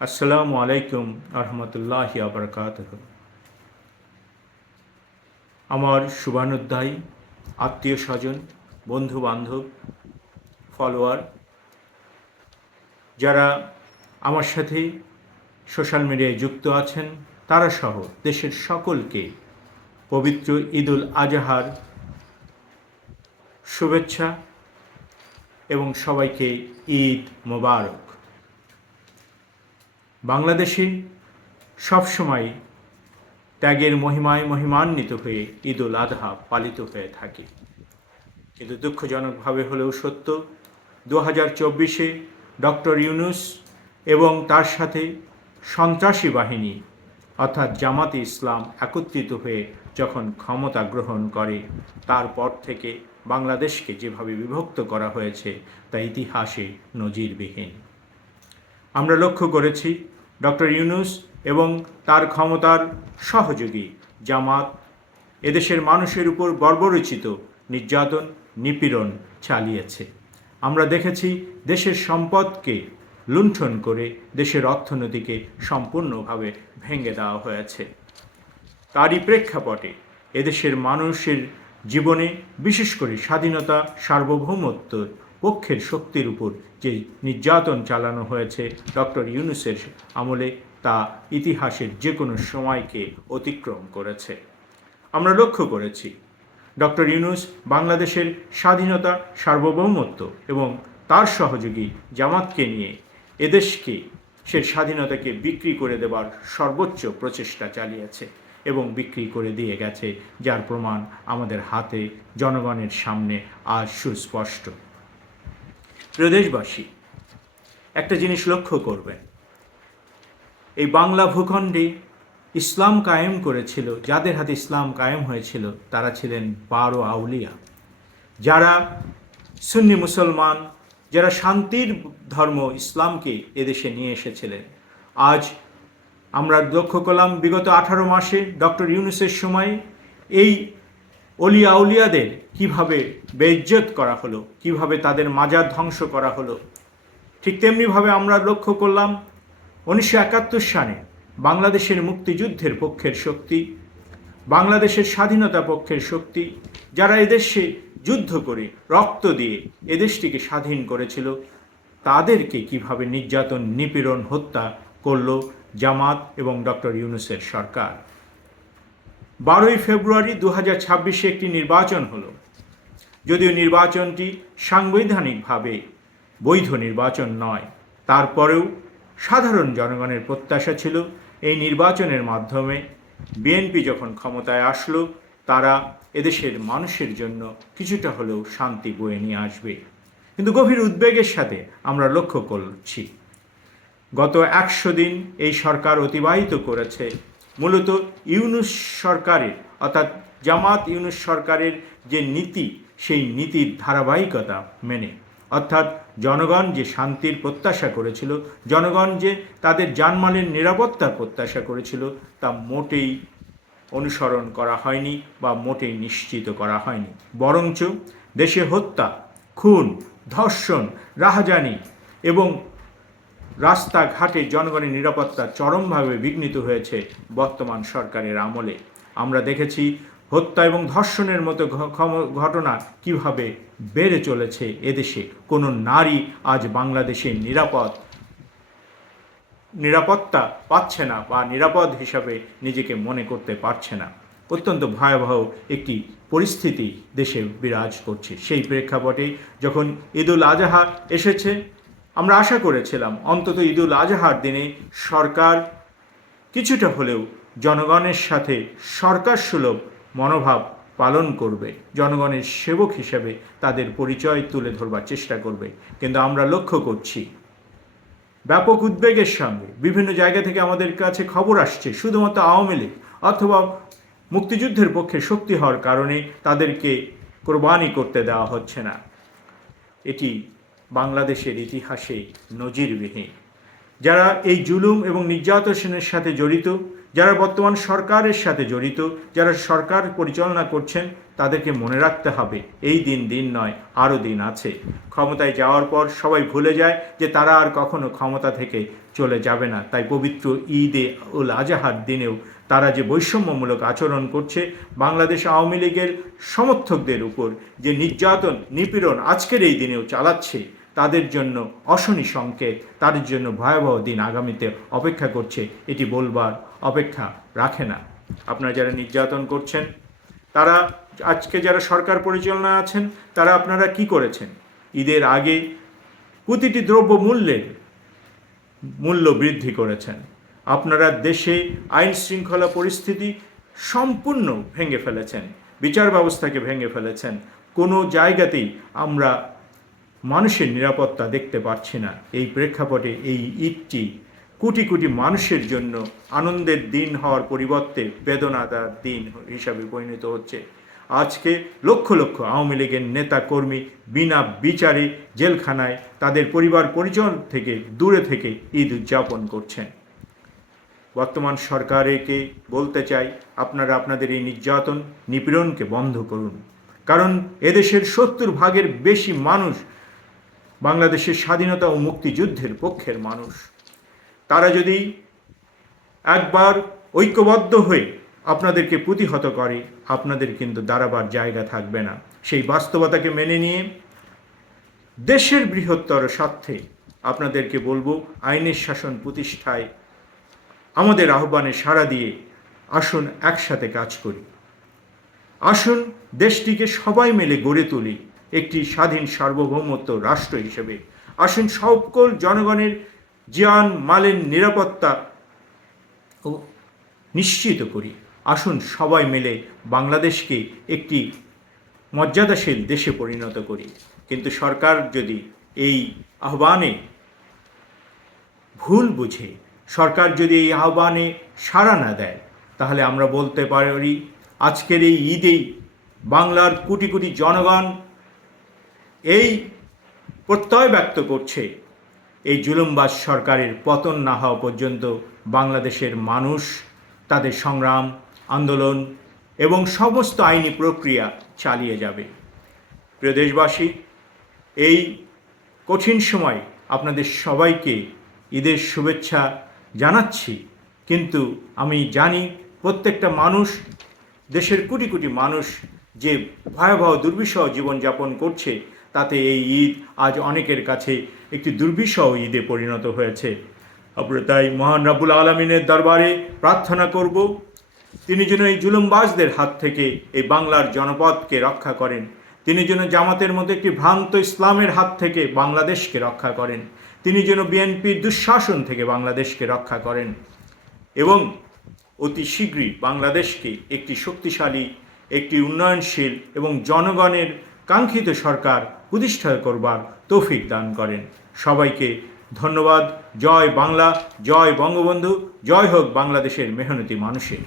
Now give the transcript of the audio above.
আসসালামু আলাইকুম আরহামতুল্লাহি আবরকাতুহু। আমার শুভানুধ্যায়ী আত্মীয় স্বজন, বন্ধু বান্ধব, ফলোয়ার যারা আমার সাথে সোশ্যাল মিডিয়ায় যুক্ত আছেন, তারা সহ দেশের সকলকে পবিত্র ঈদুল আজহার শুভেচ্ছা এবং সবাইকে ঈদ মোবারক। বাংলাদেশে সবসময় ত্যাগের মহিমায় মহিমান্বিত হয়ে ঈদুল আজহা পালিত হয়ে থাকে, কিন্তু দুঃখজনকভাবে হলেও সত্য, 2024-এ ডক্টর ইউনূস এবং তার সাথে সন্ত্রাসী বাহিনী অর্থাৎ জামাতে ইসলাম একত্রিত হয়ে যখন ক্ষমতা গ্রহণ করে, তারপর থেকে বাংলাদেশকে যেভাবে বিভক্ত করা হয়েছে তা ইতিহাসে নজিরবিহীন। আমরা লক্ষ্য করেছি ডক্টর ইউনূস এবং তার ক্ষমতার সহযোগী জামাত এদেশের মানুষের উপর বর্বরোচিত নির্যাতন নিপীড়ন চালিয়েছে। আমরা দেখেছি দেশের সম্পদকে লুণ্ঠন করে দেশের অর্থনীতিকে সম্পূর্ণভাবে ভেঙে দেওয়া হয়েছে। তারই প্রেক্ষাপটে এদেশের মানুষের জীবনে, বিশেষ করে স্বাধীনতা সার্বভৌমত্বর পক্ষের শক্তির উপর যে নির্যাতন চালানো হয়েছে ডক্টর ইউনূসের আমলে, তা ইতিহাসের যে কোনো সময়কে অতিক্রম করেছে। আমরা লক্ষ্য করেছি ডক্টর ইউনূস বাংলাদেশের স্বাধীনতা সার্বভৌমত্ব এবং তার সহযোগী জামাতকে নিয়ে এদেশকে সে স্বাধীনতাকে বিক্রি করে দেবার সর্বোচ্চ প্রচেষ্টা চালিয়েছে এবং বিক্রি করে দিয়ে গেছে, যার প্রমাণ আমাদের হাতে জনগণের সামনে আজ সুস্পষ্ট। প্রিয় দেশবাসী, একটা জিনিস লক্ষ্য করবেন, এই বাংলা ভূখণ্ডে ইসলাম কায়েম করেছিল, যাদের হাতে ইসলাম কায়েম হয়েছিল তারা ছিলেন 12 আউলিয়া, যারা সুন্নি মুসলমান, যারা শান্তির ধর্ম ইসলামকে এদেশে নিয়ে এসেছিলেন। আজ আমরা লক্ষ্য করলাম বিগত 18 মাসে ডক্টর ইউনূসের সময় এই অলিয়া আউলিয়াদের কিভাবে বেইজ্জত করা হলো, কিভাবে তাদের মাজার ধ্বংস করা হলো। ঠিক তেমনিভাবে আমরা লক্ষ্য করলাম 1971 সালে বাংলাদেশের মুক্তিযুদ্ধের পক্ষের শক্তি, বাংলাদেশের স্বাধীনতা পক্ষের শক্তি, যারা এদেশে যুদ্ধ করে রক্ত দিয়ে এদেশটিকে স্বাধীন করেছিল, তাদেরকে কিভাবে নির্যাতন নিপীড়ন হত্যা করল জামাত এবং ডক্টর ইউনূসের সরকার। 12ই ফেব্রুয়ারি 2026-এ একটি নির্বাচন হলো, যদিও নির্বাচনটি সাংবিধানিকভাবে বৈধ নির্বাচন নয়, তারপরেও সাধারণ জনগণের প্রত্যাশা ছিল এই নির্বাচনের মাধ্যমে বিএনপি যখন ক্ষমতায় আসলো, তারা এদেশের মানুষের জন্য কিছুটা হলেও শান্তি বয়ে নিয়ে আসবে। কিন্তু গভীর উদ্বেগের সাথে আমরা লক্ষ্য করছি গত 100 দিন এই সরকার অতিবাহিত করেছে মূলত ইউনূস সরকারের অর্থাৎ জামাত ইউনূস সরকারের যে নীতি, সেই নীতির ধারাবাহিকতা মেনে, অর্থাৎ জনগণ যে শান্তির প্রত্যাশা করেছিল, জনগণ যে তাদের জানমালের নিরাপত্তার প্রত্যাশা করেছিল, তা মোটেই অনুসরণ করা হয়নি বা মোটেই নিশ্চিত করা হয়নি। বরঞ্চ দেশে হত্যা, খুন, ধর্ষণ, রাহাজানি এবং রাস্তাঘাটে জনগণের নিরাপত্তা চরমভাবে বিঘ্নিত হয়েছে বর্তমান সরকারের আমলে। আমরা দেখেছি হত্যা এবং ধর্ষণের মতো ঘটনা কিভাবে বেড়ে চলেছে এদেশে। কোনো নারী আজ বাংলাদেশে নিরাপত্তা পাচ্ছে না বা নিরাপদ হিসাবে নিজেকে মনে করতে পারছে না। অত্যন্ত ভয়াবহ একটি পরিস্থিতি দেশে বিরাজ করছে। সেই প্রেক্ষাপটে যখন ঈদুল আজহা এসেছে, আমরা আশা করেছিলাম অন্তত ঈদুল আজহার দিনে সরকার কিছুটা হলেও জনগণের সাথে সরকার সুলভ মনোভাব পালন করবে, জনগণের সেবক হিসেবে তাদের পরিচয় তুলে ধরবার চেষ্টা করবে। কিন্তু আমরা লক্ষ্য করছি ব্যাপক উদ্বেগের সঙ্গে বিভিন্ন জায়গা থেকে আমাদের কাছে খবর আসছে, শুধুমাত্র আওয়ামী লীগ অথবা মুক্তিযুদ্ধের পক্ষে শক্তি হওয়ার কারণে তাদেরকে কোরবানি করতে দেওয়া হচ্ছে না। এটি বাংলাদেশের ইতিহাসে নজিরবিহীন। যারা এই জুলুম এবং নির্যাতনের সাথে জড়িত, যারা বর্তমান সরকারের সাথে জড়িত, যারা সরকার পরিচালনা করছেন, তাদেরকে মনে রাখতে হবে এই দিন নয়, আরও দিন আছে। ক্ষমতায় যাওয়ার পর সবাই ভুলে যায় যে তারা আর কখনো ক্ষমতা থেকে চলে যাবে না। তাই পবিত্র ঈদে উল আজহার দিনেও তারা যে বৈষম্যমূলক আচরণ করছে, বাংলাদেশ আওয়ামী লীগের সমর্থকদের উপর যে নির্যাতন নিপীড়ন আজকের এই দিনেও চালাচ্ছে, তাদের জন্য অশনি সংকেত, তাদের জন্য ভয়াবহ দিন আগামীতে অপেক্ষা করছে, এটি বলবার অপেক্ষা রাখে না। আপনারা যারা নির্যাতন করছেন, তারা আজকে যারা সরকার পরিচালনা আছেন, তারা আপনারা কি করেছেন? ঈদের আগে প্রতিটি দ্রব্য মূল্য বৃদ্ধি করেছেন। আপনারা দেশে আইন শৃঙ্খলা পরিস্থিতি সম্পূর্ণ ভেঙে ফেলেছেন, বিচার ব্যবস্থাকে ভেঙে ফেলেছেন। কোনো জায়গাতেই আমরা মানুষের নিরাপত্তা দেখতে পাচ্ছি না। এই প্রেক্ষাপটে এই ঈদটি কোটি কোটি মানুষের জন্য আনন্দের দিন হওয়ার পরিবর্তে বেদনাদার দিন হিসাবে পরিণত হচ্ছে। আজকে লক্ষ লক্ষ আওয়ামী লীগের নেতা কর্মী বিনা বিচারে জেলখানায় তাদের পরিবার পরিজন থেকে দূরে থেকে ঈদ উদযাপন করছেন। বর্তমান সরকারকে বলতে চাই, আপনারা আপনাদের এই নির্যাতন নিপীড়নকে বন্ধ করুন। কারণ এদেশের 70% বেশি মানুষ বাংলাদেশের স্বাধীনতা ও মুক্তিযুদ্ধের পক্ষের মানুষ। তারা যদি একবার ঐক্যবদ্ধ হয়ে আপনাদেরকে প্রতিহত করে, আপনাদের কিন্তু দাঁড়াবার জায়গা থাকবে না। সেই বাস্তবতাকে মেনে নিয়ে দেশের বৃহত্তর স্বার্থে আপনাদেরকে বলবো, আইনের শাসন প্রতিষ্ঠায় আমাদের আহ্বানে সাড়া দিয়ে আসুন একসাথে কাজ করি। আসুন দেশটিকে সবাই মিলে গড়ে তুলি একটি স্বাধীন সার্বভৌমত্ব রাষ্ট্র হিসেবে। আসুন সকল জনগণের জান মালের নিরাপত্তা নিশ্চিত করি। আসুন সবাই মিলে বাংলাদেশকে একটি মর্যাদাশীল দেশে পরিণত করি। কিন্তু সরকার যদি এই আহ্বানে ভুল বুঝে, সরকার যদি এই আহ্বানে সাড়া না দেয়, তাহলে আমরা বলতে পারি আজকের এই ঈদেই বাংলার কোটি কোটি জনগণ এই প্রত্যয় ব্যক্ত করছে, এই জুলুমবাজ সরকারের পতন না হওয়া পর্যন্ত বাংলাদেশের মানুষ তাদের সংগ্রাম, আন্দোলন এবং সমস্ত আইনি প্রক্রিয়া চালিয়ে যাবে। প্রিয় দেশবাসী, এই কঠিন সময় আপনাদের সবাইকে ঈদের শুভেচ্ছা জানাচ্ছি। কিন্তু আমি জানি প্রত্যেকটা মানুষ, দেশের কোটি কোটি মানুষ যে ভয়াবহ দুর্বিষহ জীবনযাপন করছে, তাতে এই ঈদ আজ অনেকের কাছে একটি দুর্বিষহ ঈদে পরিণত হয়েছে। আমরা তাই মহান রব্বুল আলামিনের দরবারে প্রার্থনা করব, তিনি যেন এই জুলুমবাজদের হাত থেকে এই বাংলার জনপদকে রক্ষা করেন। তিনি যেন জামাতের মতো একটি ভ্রান্ত ইসলামের হাত থেকে বাংলাদেশকে রক্ষা করেন। তিনি যেন বিএনপির দুঃশাসন থেকে বাংলাদেশকে রক্ষা করেন এবং অতি শীঘ্রই বাংলাদেশকে একটি শক্তিশালী, একটি উন্নয়নশীল এবং জনগণের কাঙ্ক্ষিত সরকার প্রতিষ্ঠা করবার তৌফিক দান করেন। সবাইকে ধন্যবাদ। জয় বাংলা, জয় বঙ্গবন্ধু, জয় হোক বাংলাদেশের মেহনতি মানুষের।